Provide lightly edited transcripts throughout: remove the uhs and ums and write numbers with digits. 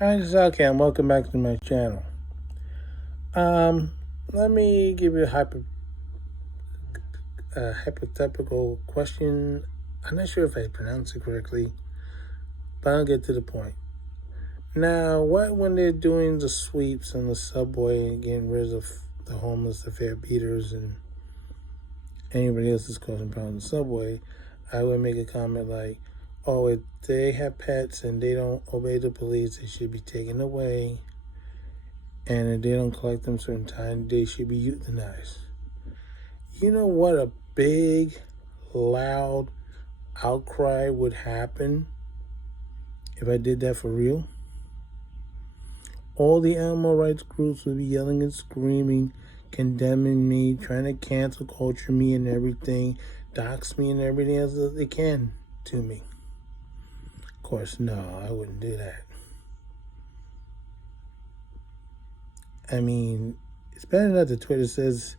Hi, this is Alcam. Welcome back to my channel. Let me give you a hypothetical question. I'm not sure if I pronounced it correctly, but I'll get to the point. Now, what when they're doing the sweeps on the subway and getting rid of the homeless, the fare beaters, and anybody else that's causing problems on the subway, I would make a comment like, oh, if they have pets and they don't obey the police, they should be taken away. And if they don't collect them certain time, they should be euthanized. You know what a big, loud outcry would happen if I did that for real? All the animal rights groups would be yelling and screaming, condemning me, trying to cancel culture me and everything, dox me and everything else that they can to me. Of course, no, I wouldn't do that. I mean, it's better that the Twitter says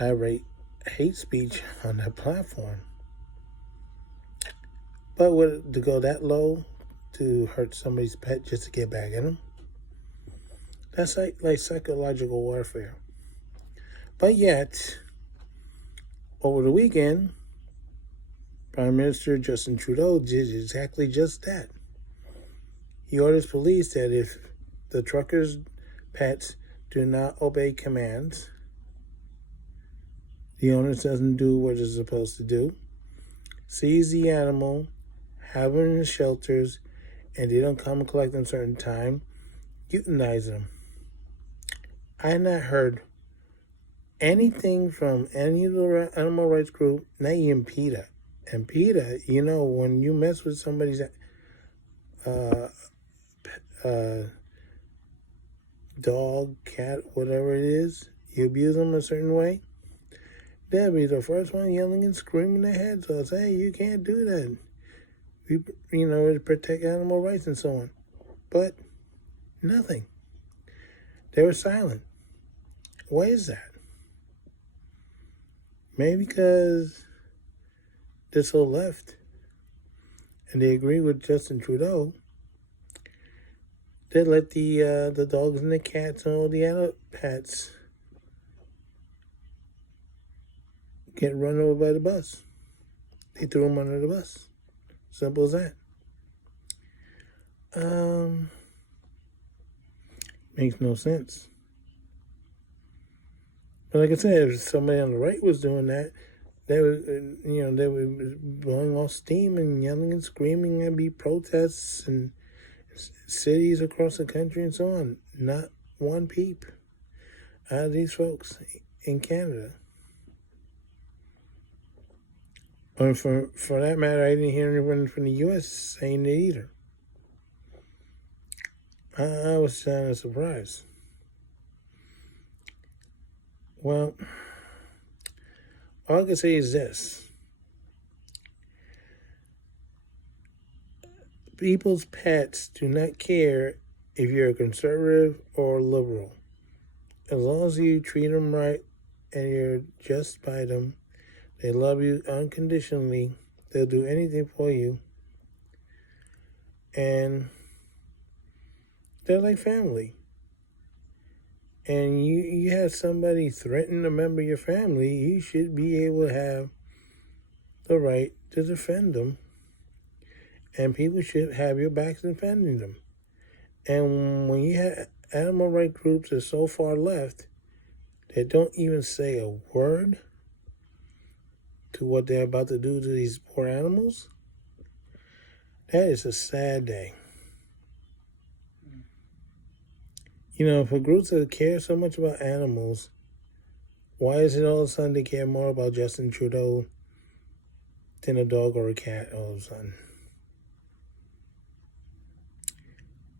I rate hate speech on that platform. But would to go that low to hurt somebody's pet just to get back at them? That's like psychological warfare. But yet, over the weekend, Prime Minister Justin Trudeau did exactly just that. He orders police that if the truckers' pets do not obey commands, the owner doesn't do what it's supposed to do, seize the animal, have them in the shelters, and they don't come and collect them certain time, euthanize them. I have not heard anything from any of the animal rights group, not even PETA. And PETA, you know, when you mess with somebody's dog, cat, whatever it is, you abuse them a certain way, they'll be the first one yelling and screaming their heads off, hey, you can't do that. We, to protect animal rights and so on. But nothing. They were silent. Why is that? Maybe because they're so left and they agree with Justin Trudeau. They let the dogs and the cats and all the other pets get run over by the bus. They threw them under the bus. Simple as that. Makes no sense. But like I said, if somebody on the right was doing that, they would, they would be blowing off steam and yelling and screaming. There'd be protests and cities across the country and so on. Not one peep out of these folks in Canada. Or for that matter, I didn't hear anyone from the U.S. saying it either. I was kind of surprised. Well, all I can say is this. People's pets do not care if you're a conservative or liberal. As long as you treat them right and you're just by them, they love you unconditionally. They'll do anything for you. And they're like family. And you have somebody threaten a member of your family, you should be able to have the right to defend them. And people should have your backs defending them. And when you have animal rights groups that are so far left, they don't even say a word to what they're about to do to these poor animals, that is a sad day. For groups that care so much about animals, why is it all of a sudden they care more about Justin Trudeau than a dog or a cat all of a sudden?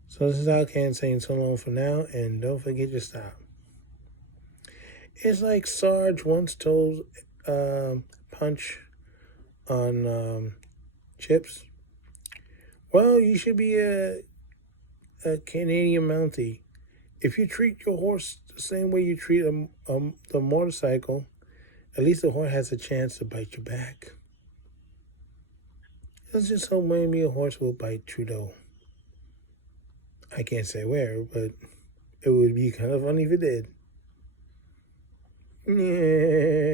So this is Alcan saying so long for now, and don't forget to stop. It's like Sarge once told Punch on Chips, well, you should be a Canadian Mountie. If you treat your horse the same way you treat the motorcycle, at least the horse has a chance to bite your back. Let's just hope maybe a horse will bite Trudeau. I can't say where, but it would be kind of funny if it did. Yeah.